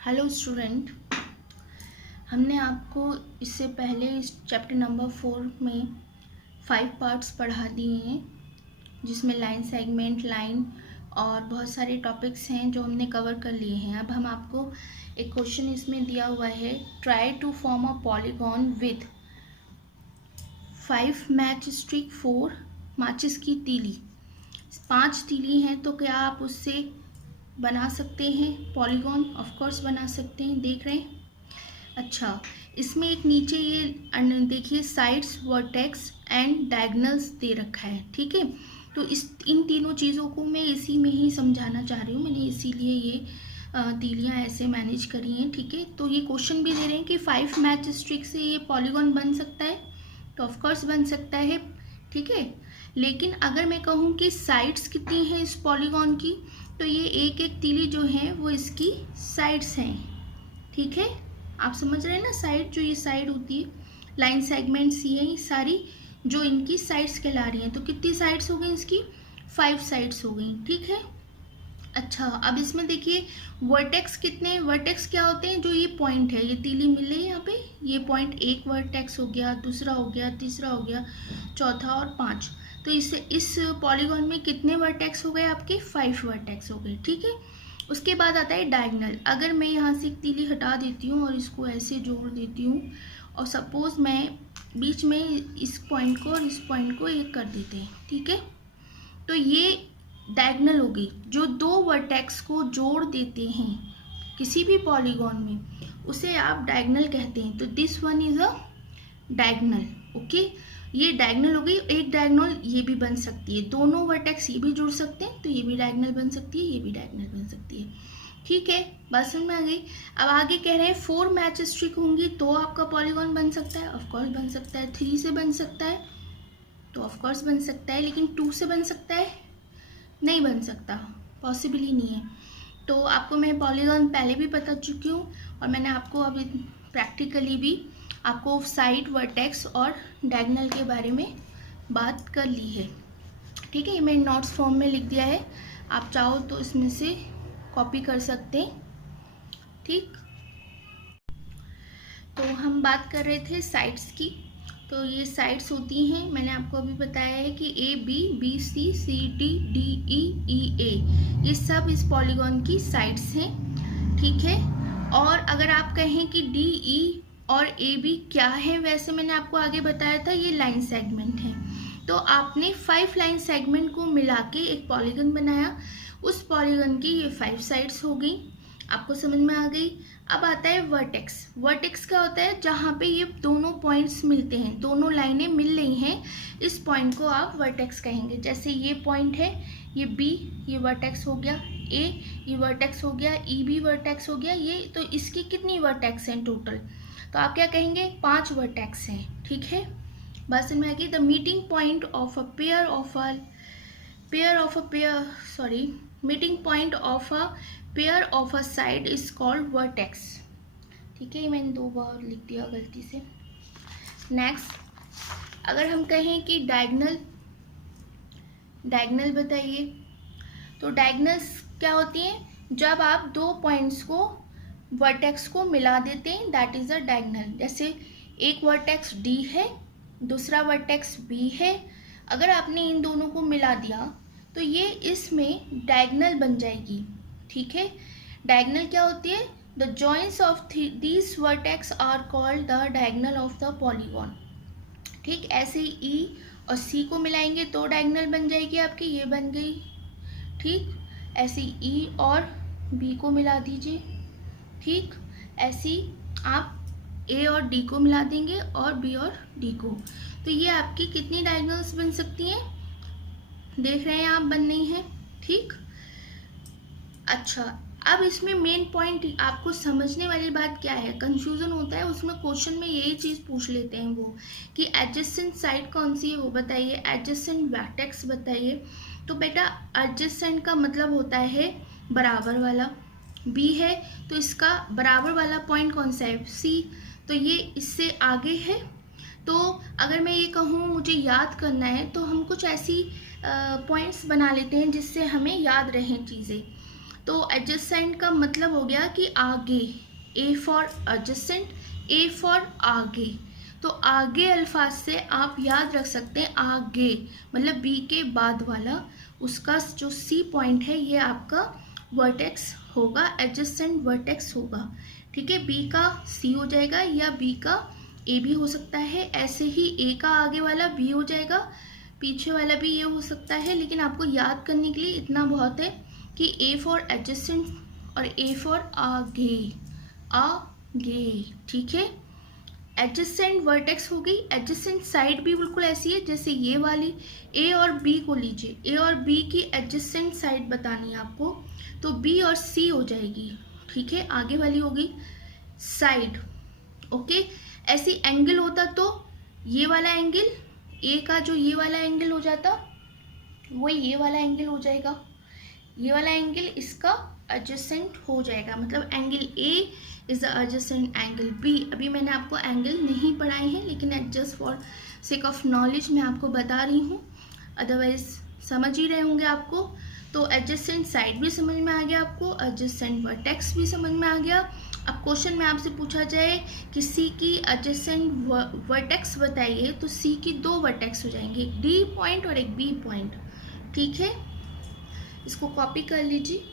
Hello student, हमने आपको इससे पहले इस चैप्टर नंबर 4 में 5 पार्ट्स पढ़ा दिए हैं, जिसमें लाइन सेगमेंट, लाइन और बहुत सारे टॉपिक्स हैं जो हमने कवर कर लिए हैं। अब हम आपको एक क्वेश्चन इसमें दिया हुआ है, try to form a polygon with 5 match stick 4 माचिस की तीली। 5 तीली हैं, तो क्या आप उससे बना सकते हैं पॉलीगॉन? ऑफ कोर्स बना सकते हैं। देख रहे हैं? अच्छा, इसमें एक नीचे ये देखिए साइड्स, वर्टेक्स एंड डायगनल्स दे रखा है। ठीक है, तो इन तीनों चीज़ों को मैं इसी में ही समझाना चाह रही हूँ। मैंने इसीलिए ये तीलियाँ ऐसे मैनेज करी हैं। ठीक है, तो ये क्वेश्चन भी दे रहे हैं कि 5 मैच स्टिक से ये पॉलीगॉन बन सकता है, तो ऑफकोर्स बन सकता है। ठीक है, लेकिन अगर मैं कहूँ कि साइड्स कितनी हैं इस पॉलीगॉन की, तो ये एक एक तीली जो है वो इसकी साइड्स हैं। ठीक है, आप समझ रहे हैं ना? साइड, जो ये साइड होती है, लाइन सेगमेंट्स, ये सारी जो इनकी साइड्स कहला रही हैं। तो कितनी साइड्स हो गई इसकी? 5 साइड्स हो गई। ठीक है, अच्छा, अब इसमें देखिए वर्टेक्स कितने, वर्टेक्स क्या होते हैं? जो ये पॉइंट है, ये तीली मिले यहाँ पे, ये पॉइंट एक वर्टेक्स हो गया, दूसरा हो गया, तीसरा हो गया, चौथा और 5। तो इस पॉलीगॉन में कितने वर्टेक्स हो गए आपके? 5 वर्टेक्स हो गए। ठीक है, उसके बाद आता है डायगनल। अगर मैं यहाँ से एक तीली हटा देती हूँ और इसको ऐसे जोड़ देती हूँ, और सपोज मैं बीच में इस पॉइंट को और इस पॉइंट को एक कर देते हैं। ठीक है, तो ये डायगनल हो गई। जो दो वर्टेक्स को जोड़ देते हैं किसी भी पॉलीगॉन में, उसे आप डायगनल कहते हैं। तो this one is a diagonal. Okay, ये डायगनल हो गई। एक डायगनल ये भी बन सकती है, दोनों वर्टेक्स ये भी जुड़ सकते हैं, तो ये भी डायगनल बन सकती है, ये भी डायगनल बन सकती है। ठीक है, बात समझ में आ गई? अब आगे कह रहे हैं 4 मैच स्टिक होंगी तो आपका पॉलीगॉन बन सकता है। ऑफकोर्स बन सकता है। 3 से बन सकता है, तो ऑफकोर्स बन सकता है, लेकिन 2 से बन सकता है? नहीं बन सकता, पॉसिबल ही नहीं है। तो आपको मैं पॉलीगॉन पहले भी बता चुकी हूँ, और मैंने आपको अभी प्रैक्टिकली भी आपको साइड, वर्टेक्स और डायगनल के बारे में बात कर ली है। ठीक है, ये मैंने नोट्स फॉर्म में लिख दिया है, आप चाहो तो इसमें से कॉपी कर सकते हैं। ठीक, तो हम बात कर रहे थे साइड्स की। तो ये साइड्स होती हैं, मैंने आपको अभी बताया है कि A B, B C, C D, D E, E A, ये सब इस पॉलीगॉन की साइड्स हैं। ठीक है, और अगर आप कहें कि डी ई और ए बी क्या है, वैसे मैंने आपको आगे बताया था ये लाइन सेगमेंट है। तो आपने 5 लाइन सेगमेंट को मिला के एक पॉलीगन बनाया, उस पॉलीगन की ये 5 साइड्स हो गई। आपको समझ में आ गई? अब आता है वर्टेक्स। वर्टेक्स क्या होता है? जहाँ पे ये दोनों पॉइंट्स मिलते हैं, दोनों लाइनें मिल रही हैं, इस पॉइंट को आप वर्टेक्स कहेंगे। जैसे ये पॉइंट है, ये बी, ये वर्टेक्स हो गया, ए ये वर्टेक्स हो गया, ई भी वर्टेक्स हो गया, ये तो इसकी कितनी वर्टेक्स हैं टोटल? तो आप क्या कहेंगे? 5 वर्टेक्स हैं। ठीक है, बस समझ में आ गई? The meeting point of a meeting point of a pair of a side is called vertex. ठीक है, मैंने 2 बार लिख दिया गलती से। नेक्स्ट, अगर हम कहें कि डायगनल बताइए, तो डायगनल्स क्या होती हैं? जब आप दो पॉइंट्स को, वर्टेक्स को मिला देते हैं, दैट इज अ डायगनल। जैसे एक वर्टेक्स डी है, दूसरा वर्टेक्स बी है, अगर आपने इन दोनों को मिला दिया तो ये इसमें डायगनल बन जाएगी। ठीक है, डायगनल क्या होती है? The joints of these vertex are called the diagonal of the polygon. ठीक, ऐसे ही ई और सी को मिलाएंगे तो डायगनल बन जाएगी आपकी, ये बन गई। ठीक, ऐसे ई और बी को मिला दीजिए। ठीक, ऐसी आप ए और डी को मिला देंगे और बी और डी को, तो ये आपकी कितनी डायगनल्स बन सकती हैं? देख रहे हैं आप, बन रही हैं। ठीक, अच्छा, अब इसमें मेन पॉइंट आपको समझने वाली बात क्या है? कंफ्यूजन होता है उसमें, क्वेश्चन में यही चीज़ पूछ लेते हैं वो, कि एडजेसेंट साइड कौन सी है वो बताइए, एडजेसेंट वर्टेक्स बताइए। तो बेटा एडजेसेंट का मतलब होता है बराबर वाला, बी है तो इसका बराबर वाला पॉइंट कौन सा है? सी, तो ये इससे आगे है। तो अगर मैं ये कहूँ मुझे याद करना है, तो हम कुछ ऐसी पॉइंट्स बना लेते हैं जिससे हमें याद रहें चीज़ें। तो एडजेसेंट का मतलब हो गया कि आगे, A for adjacent, A for आगे। तो आगे अल्फाज से आप याद रख सकते हैं आगे मतलब बी के बाद वाला, उसका जो सी पॉइंट है ये आपका वर्टेक्स होगा, एडजेसेंट वर्टेक्स होगा। ठीक है, बी का सी हो जाएगा या बी का ए भी हो सकता है। ऐसे ही ए का आगे वाला बी हो जाएगा, पीछे वाला भी ये हो सकता है। लेकिन आपको याद करने के लिए इतना बहुत है कि ए फॉर एडजेसेंट और ए फॉर आगे, आगे। ठीक है, एडजेसेंट वर्टेक्स हो गई। एडजेसेंट साइड भी बिल्कुल ऐसी है जैसे ये वाली। ए और बी को लीजिए, ए और बी की एडजेसेंट साइड बतानी है आपको, तो बी और सी हो जाएगी। ठीक है, आगे वाली हो गई साइड। ओके, ऐसी एंगल होता तो ये वाला एंगल, ए का जो ये वाला एंगल हो जाता वो ये वाला एंगल हो जाएगा, ये वाला एंगल इसका एडजेसेंट हो जाएगा। मतलब angle A is the adjacent angle B. अभी मैंने आपको एंगल नहीं पढ़ाए हैं, लेकिन just for sake of knowledge मैं आपको बता रही हूँ, अदरवाइज समझ ही रहे होंगे आपको। तो एडजेसेंट साइड भी समझ में आ गया आपको, एडजेसेंट वर्टेक्स भी समझ में आ गया। अब क्वेश्चन में आपसे पूछा जाए कि सी की एडजेसेंट वर्टेक्स बताइए, तो सी की दो वर्टेक्स हो जाएंगे, एक डी पॉइंट और एक बी पॉइंट। ठीक है, इसको कॉपी कर लीजिए।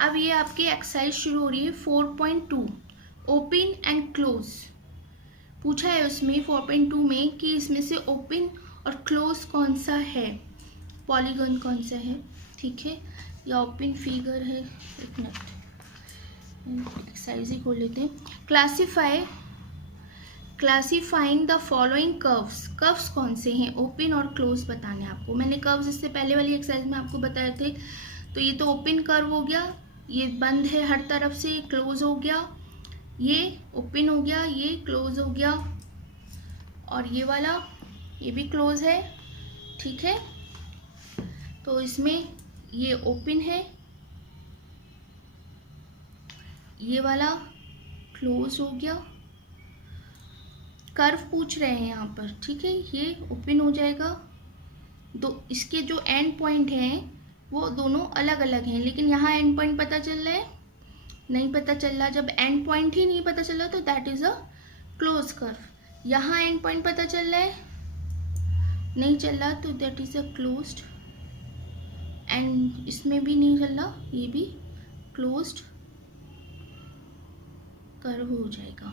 अब ये आपकी एक्सरसाइज शुरू हो रही है 4.2 ओपन एंड क्लोज। पूछा है उसमें 4.2 में कि इसमें से ओपन और क्लोज कौन सा है, पॉलीगन कौन सा है। ठीक है, या ओपन फिगर है। एक मिनट, एक्सरसाइज ही खोल लेते हैं। Classifying the following curves. Curves कौन से हैं, ओपन और क्लोज बताने आपको। मैंने कर्व्स इससे पहले वाली एक्सरसाइज में आपको बताए थे। तो ये तो ओपन कर्व हो गया, ये बंद है हर तरफ से, क्लोज हो गया, ये ओपन हो गया, ये क्लोज हो गया, और ये वाला ये भी क्लोज है। ठीक है, तो इसमें ये ओपन है, ये वाला क्लोज हो गया। कर्व पूछ रहे हैं यहाँ पर। ठीक है, ये ओपन हो जाएगा। दो इसके जो एंड पॉइंट हैं वो दोनों अलग अलग हैं, लेकिन यहाँ एंड पॉइंट पता चल रहा है, नहीं पता चल रहा। जब एंड पॉइंट ही नहीं पता चल रहा तो that is a close curve. यहाँ एंड पॉइंट पता चल रहा है, नहीं चल रहा, तो that is a closed. And इसमें भी नहीं चल रहा, ये भी क्लोज्ड कर्व हो जाएगा।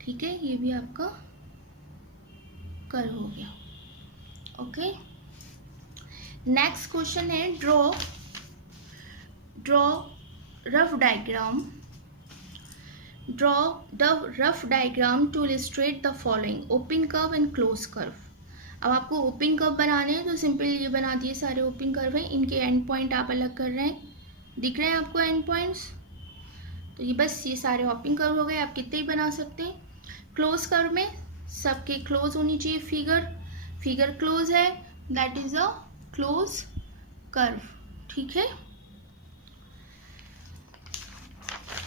ठीक है, ये भी आपका कर्व हो गया। ओके, नेक्स्ट क्वेश्चन है draw rough diagram. Draw the rough diagram to illustrate the following open curve and close curve. अब आपको ओपन कर्व बनाने हैं तो सिंपल ये बना दिए, सारे ओपन कर्व हैं, इनके एंड पॉइंट आप अलग कर रहे हैं, दिख रहे हैं आपको एंड पॉइंट्स। तो ये बस ये सारे ओपन कर्व हो गए, आप कितने ही बना सकते हैं। क्लोज कर्व में सबके क्लोज होनी चाहिए फिगर क्लोज है, that is a close curve. ठीक है,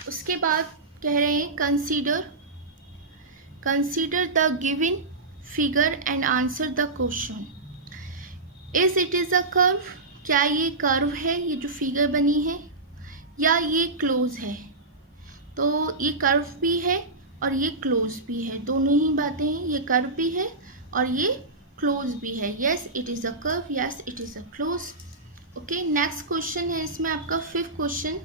उसके बाद कह रहे हैं consider the given figure and answer the question. Is it is a curve, क्या ये कर्व है, ये जो फिगर बनी है, या ये क्लोज है। तो ये कर्व भी है और ये क्लोज भी है, दोनों ही बातें हैं, ये कर्व भी है और ये क्लोज भी है। Yes it is a curve, yes it is a close. Okay, next question है इसमें आपका 5th question.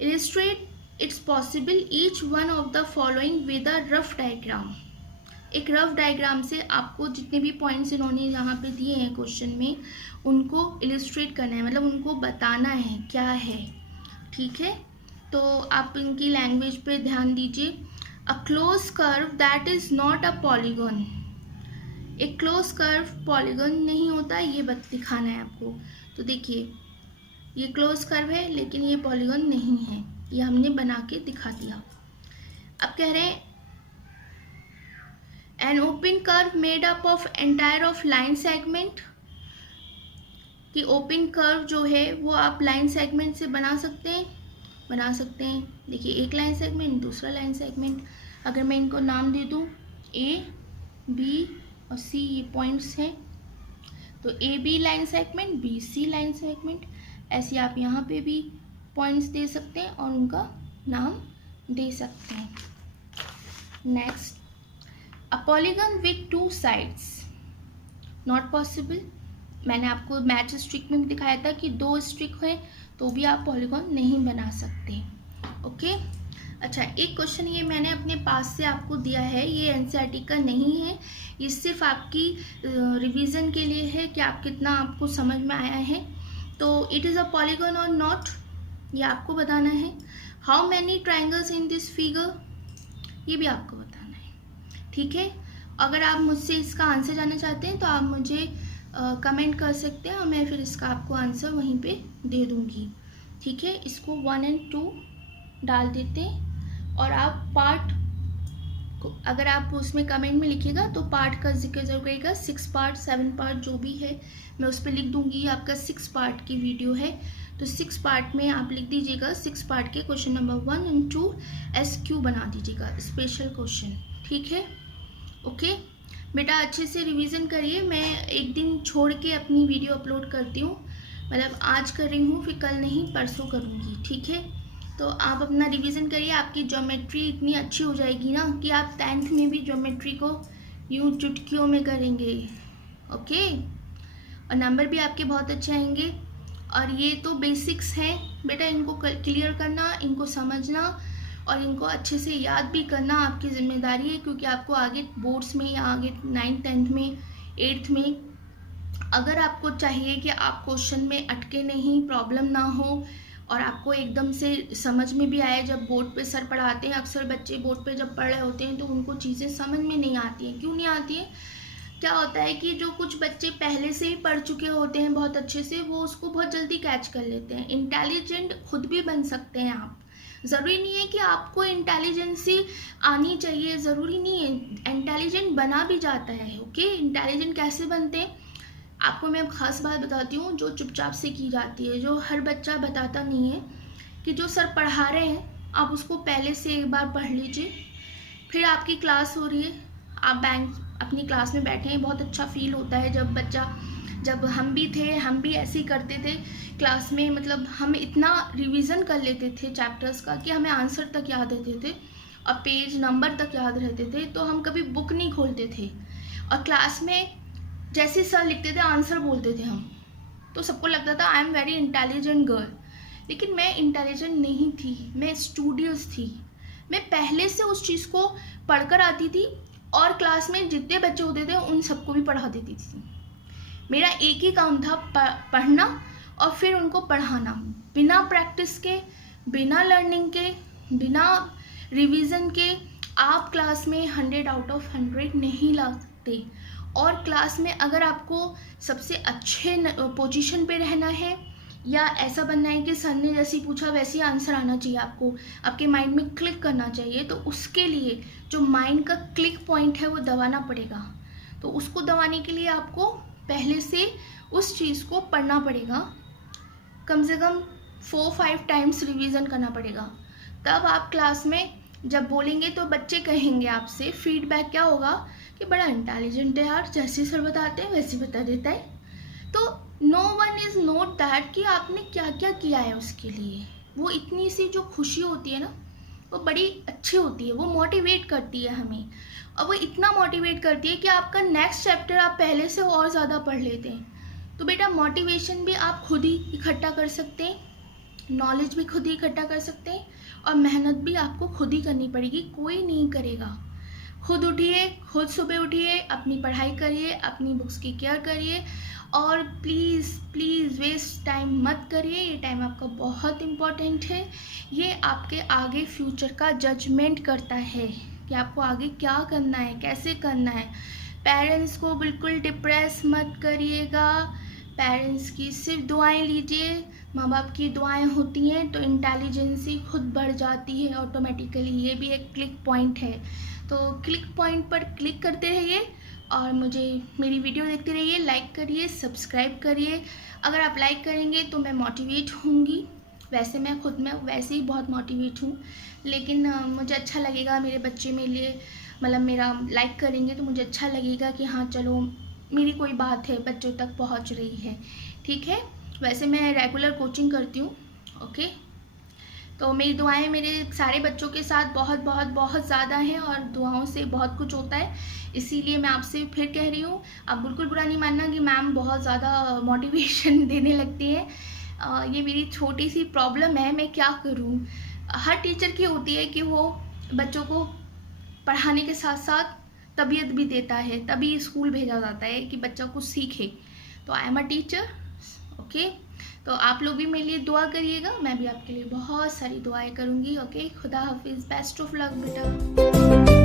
Illustrate it's possible each one of the following with a rough diagram. एक रफ डायग्राम से आपको जितने भी पॉइंट्स इन्होंने यहाँ पे दिए हैं क्वेश्चन में, उनको इलिस्ट्रेट करना है, मतलब उनको बताना है क्या है। ठीक है, तो आप इनकी लैंग्वेज पे ध्यान दीजिए। A close curve that is not a polygon. एक क्लोज कर्व पॉलीगन नहीं होता, ये दिखाना है आपको। तो देखिए ये क्लोज कर्व है लेकिन ये पॉलीगन नहीं है, ये हमने बना के दिखा दिया। अब कह रहे हैं an open curve made up of entire of line segment, कि ओपन कर्व जो है वो आप लाइन सेगमेंट से बना सकते हैं। देखिए एक लाइन सेगमेंट, दूसरा लाइन सेगमेंट। अगर मैं इनको नाम दे दूँ A, B और C, ये पॉइंट्स हैं, तो A B line segment, B C line segment, ऐसे आप यहाँ पे भी पॉइंट्स दे सकते हैं और उनका नाम दे सकते हैं। Next, a polygon with 2 sides, not possible. मैंने आपको मैच स्ट्रिक में भी दिखाया था कि 2 स्ट्रिक है तो भी आप पॉलीगॉन नहीं बना सकते। ओके, अच्छा, एक क्वेश्चन ये मैंने अपने पास से आपको दिया है, ये एनसीईआरटी का नहीं है, ये सिर्फ आपकी रिवीजन के लिए है कि आप कितना आपको समझ में आया है। तो इट इज़ अ पॉलीगॉन और नॉट, ये आपको बताना है। How many triangles in this figure, ये भी आपको बताना है। ठीक है, अगर आप मुझसे इसका आंसर जानना चाहते हैं तो आप मुझे कमेंट कर सकते हैं और मैं फिर इसका आपको आंसर वहीं पे दे दूँगी। ठीक है, इसको 1 और 2 डाल देते हैं और आप पार्ट को, अगर आप उसमें कमेंट में लिखिएगा तो पार्ट का जिक्र जरूर करिएगा। 6 पार्ट 7 पार्ट जो भी है मैं उस पर लिख दूँगी। आपका 6 पार्ट की वीडियो है तो 6 पार्ट में आप लिख दीजिएगा। 6 पार्ट के क्वेश्चन नंबर 1 और 2 SQ बना दीजिएगा, स्पेशल क्वेश्चन। ठीक है, ओके बेटा, अच्छे से रिवीजन करिए। मैं एक दिन छोड़ के अपनी वीडियो अपलोड करती हूँ, मतलब आज कर रही हूँ, फिर कल नहीं परसों करूँगी। ठीक है, तो आप अपना रिवीजन करिए। आपकी ज्योमेट्री इतनी अच्छी हो जाएगी ना कि आप 10th में भी ज्योमेट्री को यूँ चुटकियों में करेंगे। ओके, और नंबर भी आपके बहुत अच्छे आएंगे। और ये तो बेसिक्स हैं बेटा, इनको क्लियर करना, इनको समझना और इनको अच्छे से याद भी करना आपकी जिम्मेदारी है, क्योंकि आपको आगे बोर्ड्स में या आगे 9th 10th में 8th में अगर आपको चाहिए कि आप क्वेश्चन में अटके नहीं, प्रॉब्लम ना हो और आपको एकदम से समझ में भी आए। जब बोर्ड पे सर पढ़ाते हैं, अक्सर बच्चे बोर्ड पे जब पढ़ रहे होते हैं तो उनको चीज़ें समझ में नहीं आती हैं। क्यों नहीं आती हैं? क्या होता है कि जो कुछ बच्चे पहले से ही पढ़ चुके होते हैं बहुत अच्छे से, वो उसको बहुत जल्दी कैच कर लेते हैं। इंटेलिजेंट खुद भी बन सकते हैं आप, ज़रूरी नहीं है कि आपको इंटेलिजेंसी आनी चाहिए, ज़रूरी नहीं है, इंटेलिजेंट बना भी जाता है। ओके, इंटेलिजेंट कैसे बनते हैं आपको मैं ख़ास बात बताती हूँ, जो चुपचाप से की जाती है, जो हर बच्चा बताता नहीं है। कि जो सर पढ़ा रहे हैं आप उसको पहले से एक बार पढ़ लीजिए, फिर आपकी क्लास हो रही है, आप अपनी क्लास में बैठे हैं, बहुत अच्छा फील होता है जब बच्चा, जब हम भी थे, हम भी ऐसे ही करते थे क्लास में, मतलब हम इतना रिवीजन कर लेते थे चैप्टर्स का कि हमें आंसर तक याद रहते थे और पेज नंबर तक याद रहते थे, तो हम कभी बुक नहीं खोलते थे और क्लास में जैसे सर लिखते थे आंसर बोलते थे हम, तो सबको लगता था I am very intelligent girl. लेकिन मैं इंटेलिजेंट नहीं थी, मैं स्टूडियस थी। मैं पहले से उस चीज़ को पढ़कर आती थी और क्लास में जितने बच्चे होते थे उन सबको भी पढ़ा देती थी। मेरा एक ही काम था, पढ़ना और फिर उनको पढ़ाना, बिना प्रैक्टिस के, बिना लर्निंग के, बिना रिवीजन के आप क्लास में 100 आउट ऑफ 100 नहीं ला सकते। और क्लास में अगर आपको सबसे अच्छे पोजीशन पे रहना है या ऐसा बनना है कि सर ने जैसे पूछा वैसे ही आंसर आना चाहिए, आपको आपके माइंड में क्लिक करना चाहिए, तो उसके लिए जो माइंड का क्लिक पॉइंट है वो दबाना पड़ेगा। तो उसको दबाने के लिए आपको पहले से उस चीज़ को पढ़ना पड़ेगा, कम से कम 4-5 टाइम्स रिवीजन करना पड़ेगा। तब आप क्लास में जब बोलेंगे तो बच्चे कहेंगे आपसे, फीडबैक क्या होगा कि बड़ा इंटेलिजेंट है यार, जैसे सर बताते हैं वैसे बता देता है। तो no one is note that कि आपने क्या क्या किया है उसके लिए। वो इतनी सी जो खुशी होती है ना, वो बड़ी अच्छी होती है, वो मोटिवेट करती है हमें, और वो इतना मोटिवेट करती है कि आपका नेक्स्ट चैप्टर आप पहले से और ज़्यादा पढ़ लेते हैं। तो बेटा मोटिवेशन भी आप खुद ही इकट्ठा कर सकते हैं, नॉलेज भी खुद ही इकट्ठा कर सकते हैं, और मेहनत भी आपको खुद ही करनी पड़ेगी, कोई नहीं करेगा। खुद उठिए, खुद सुबह उठिए, अपनी पढ़ाई करिए, अपनी बुक्स की केयर करिए, और प्लीज़ प्लीज़ वेस्ट टाइम मत करिए। ये टाइम आपका बहुत इम्पॉर्टेंट है, ये आपके आगे फ्यूचर का जजमेंट करता है कि आपको आगे क्या करना है, कैसे करना है। पेरेंट्स को बिल्कुल डिप्रेस मत करिएगा, पेरेंट्स की सिर्फ दुआएं लीजिए, माँ बाप की दुआएं होती हैं तो इंटेलिजेंसी खुद बढ़ जाती है ऑटोमेटिकली। ये भी एक क्लिक पॉइंट है, तो क्लिक पॉइंट पर क्लिक करते रहिए और मुझे मेरी वीडियो देखते रहिए, लाइक करिए, सब्सक्राइब करिए। अगर आप लाइक करेंगे तो मैं मोटिवेट होंगी, वैसे मैं खुद में वैसे ही बहुत मोटिवेट हूँ, लेकिन मुझे अच्छा लगेगा मेरे बच्चे मेरे लिए, मतलब मेरा लाइक करेंगे तो मुझे अच्छा लगेगा कि हाँ चलो मेरी कोई बात है बच्चों तक पहुंच रही है। ठीक है, वैसे मैं रेगुलर कोचिंग करती हूँ। ओके, तो मेरी दुआएं मेरे सारे बच्चों के साथ बहुत बहुत बहुत ज़्यादा हैं और दुआओं से बहुत कुछ होता है। इसीलिए मैं आपसे फिर कह रही हूँ, आप बिल्कुल बुरा नहीं मानना कि मैम बहुत ज़्यादा मोटिवेशन देने लगती है। ये मेरी छोटी सी प्रॉब्लम है, मैं क्या करूँ। हर टीचर की होती है कि वो बच्चों को पढ़ाने के साथ साथ तबीयत भी देता है, तभी स्कूल भेजा जाता है कि बच्चा कुछ सीखे। तो I am a teacher. Okay, तो आप लोग भी मेरे लिए दुआ करिएगा, मैं भी आपके लिए बहुत सारी दुआएं करूँगी। ओके, खुदा हाफिज़, बेस्ट ऑफ लक बेटा।